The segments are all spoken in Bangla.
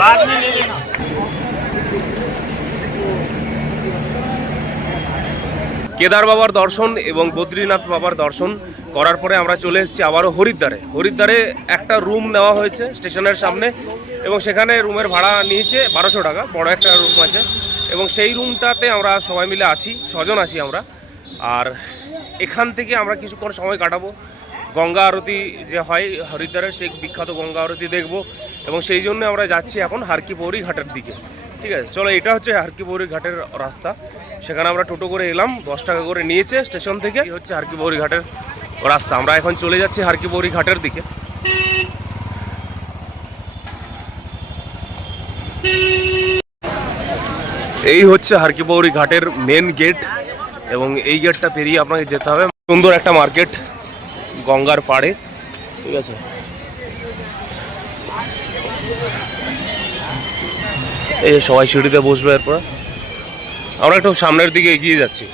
बाद में ले लेना কেদার বাবার দর্শন এবং বদ্রীনাথ বাবার দর্শন করার পরে আমরা চলে এসেছি আবারও হরিদ্বারে। হরিদ্বারে একটা রুম নেওয়া হয়েছে স্টেশনের সামনে এবং সেখানে রুমের ভাড়া নিয়েছে বারোশো টাকা, বড় একটা রুম আছে এবং সেই রুমটাতে আমরা সবাই মিলে আছি, ছজন আছি আমরা। আর এখান থেকে আমরা কিছুক্ষণ সময় কাটাবো। গঙ্গা আরতি যে হয় হরিদ্বারের সেই বিখ্যাত গঙ্গা আরতি দেখব। এবং সেই জন্য আমরা যাচ্ছি এখন হারকিপৌরি ঘাটের দিকে। ঠিক আছে? চলো, এটা হচ্ছে হারকিপৌরি ঘাটের রাস্তা। সেখানে আমরা টোটো করে এলাম, দশ টাকা করে নিয়েছে স্টেশন থেকে। হচ্ছে হারকিপৌরি ঘাটের রাস্তা। আমরা এখন চলে যাচ্ছি হারকিপৌরি ঘাটের দিকে। এই হচ্ছে হারকিপৌরি ঘাটের মেন গেট এবং এই গেটটা পেরিয়ে আপনাকে যেতে হবে। সুন্দর একটা মার্কেট গঙ্গার পাড়ে। ঠিক আছে? এই সবাই সিঁড়িতে বসবে এরপর। আমরা একটু সামনের দিকে এগিয়ে যাচ্ছি।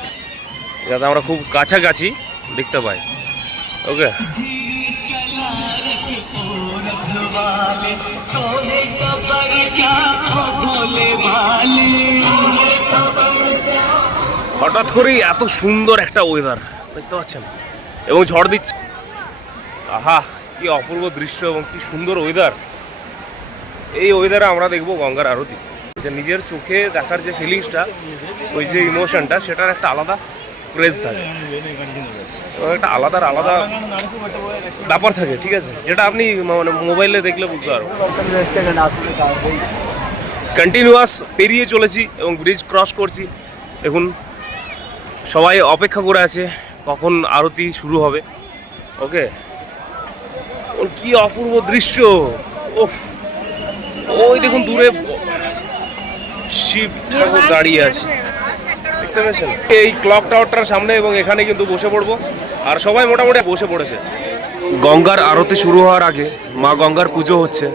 যাতে আমরা খুব কাছাকাছি দেখতে পাই। ওকে? হঠাৎ করেই এত সুন্দর একটা ওয়েদার দেখতে পাচ্ছেন এবং ঝড় দিচ্ছে। আহা, কি অপূর্ব দৃশ্য এবং কি সুন্দর ওয়েদার এই ওয়েদারে আমরা দেখব গঙ্গার আরতি। যে নিজের চোখে দেখার যে ফিলিংসটা ওই যে ইমোশনটা সেটার একটা আলাদা ক্রেজ থাকে। একটা আলাদা আলাদা ব্যাপার থাকে, ঠিক আছে? যেটা আপনি মানে মোবাইলে দেখলে বুঝতে পারবেন। কন্টিনিউয়াস পেরিয়ে চলেছি এবং ব্রিজ ক্রস করছি। দেখুন, সবাই অপেক্ষা করে আছে কখন আরতি শুরু হবে। ওকে ওর কি অপূর্ব দৃশ্য। ওফ। ওই দেখুন দূরে শিব ঠাকুর দাঁড়িয়ে আছে। এই ক্লক টাওয়ারটার সামনে এবং এখানে কিন্তু বসে পড়ব। আর সবাই মোটামুটি বসে পড়েছে। গঙ্গার আরতি শুরু হওয়ার আগে মা গঙ্গার পুজো হচ্ছে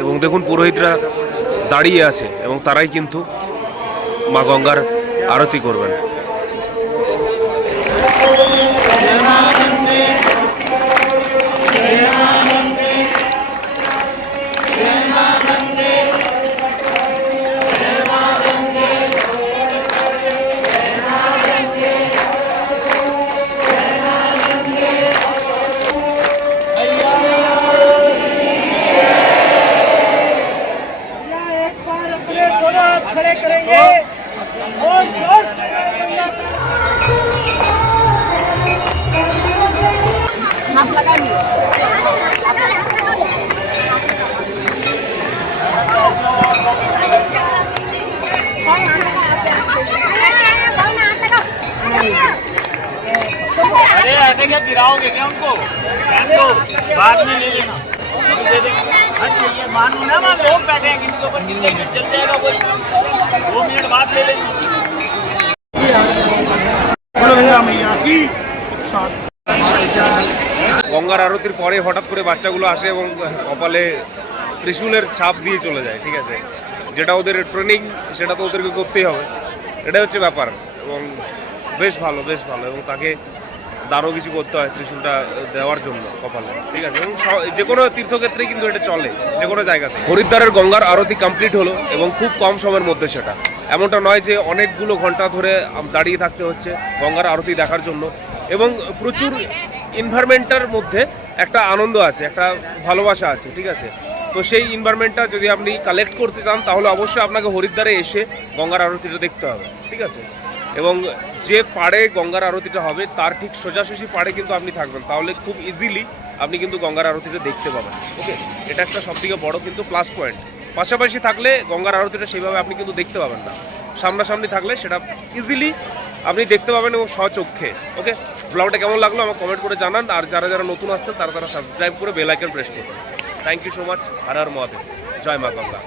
এবং দেখুন পুরোহিতরা দাঁড়িয়ে আছে এবং তারাই কিন্তু মা গঙ্গার আরতি করবেন। अपने दोनों हाथ खड़े करेंगे। और ज़ोर अरे, ऐसे क्या गिराओगे क्या उनको? बाद में ले लेना। मानो ना वहाँ लोग बैठे हैं किसी के ऊपर गिर जाएंगे चल जाएगा कोई दो मिनट बाद ले लेंगे গঙ্গার আরতির পরে হঠাৎ করে বাচ্চাগুলো আসে এবং কপালে ত্রিশূলের ছাপ দিয়ে চলে যায় ঠিক আছে যেটা ওদের ট্রেনিং সেটা তো ওদেরকে করতেই হবে এটাই হচ্ছে ব্যাপার এবং বেশ ভালো বেশ ভালো এবং তাকে দারও কিছু করতে হয় ত্রিশূলটা দেওয়ার জন্য কপালে। ঠিক আছে? এবং যে কোনো তীর্থক্ষেত্রে কিন্তু এটা চলে, যে কোনো জায়গাতে। হরিদ্বারের গঙ্গার আরতি কমপ্লিট হলো এবং খুব কম সময়ের মধ্যে সেটা। এমনটা নয় যে অনেকগুলো ঘণ্টা ধরে দাঁড়িয়ে থাকতে হচ্ছে গঙ্গার আরতি দেখার জন্য। এবং প্রচুর এনভায়রনমেন্টের মধ্যে একটা আনন্দ আছে, একটা ভালোবাসা আছে, ঠিক আছে? তো সেই এনভায়রনমেন্টটা যদি আপনি কালেক্ট করতে চান, তাহলে অবশ্যই আপনাকে হরিদ্বারে এসে গঙ্গার আরতিটা দেখতে হবে, ঠিক আছে? এবং যে পাড়ে গঙ্গার আরতিটা হবে, তার ঠিক সোজাসুজি পাড়ে কিন্তু আপনি থাকবেন। তাহলে খুব ইজিলি আপনি কিন্তু গঙ্গার আরতিটা দেখতে পাবেন। ওকে এটা একটা সবথেকে বড় কিন্তু প্লাস পয়েন্ট পাশাপাশি থাকলে গঙ্গার আরতিটা সেইভাবে আপনি কিন্তু দেখতে পাবেন না। সামনাসামনি থাকলে সেটা ইজিলি আপনি দেখতে পাবেন এবং স্বচক্ষে। ওকে ব্লগটা কেমন লাগল আমাকে কমেন্ট করে জানান। আর যারা যারা নতুন আসছেন, তারা তারা সাবস্ক্রাইব করে বেল আইকন প্রেস করুন। Thank you so much Har Har Mahadev. জয় মা গঙ্গা।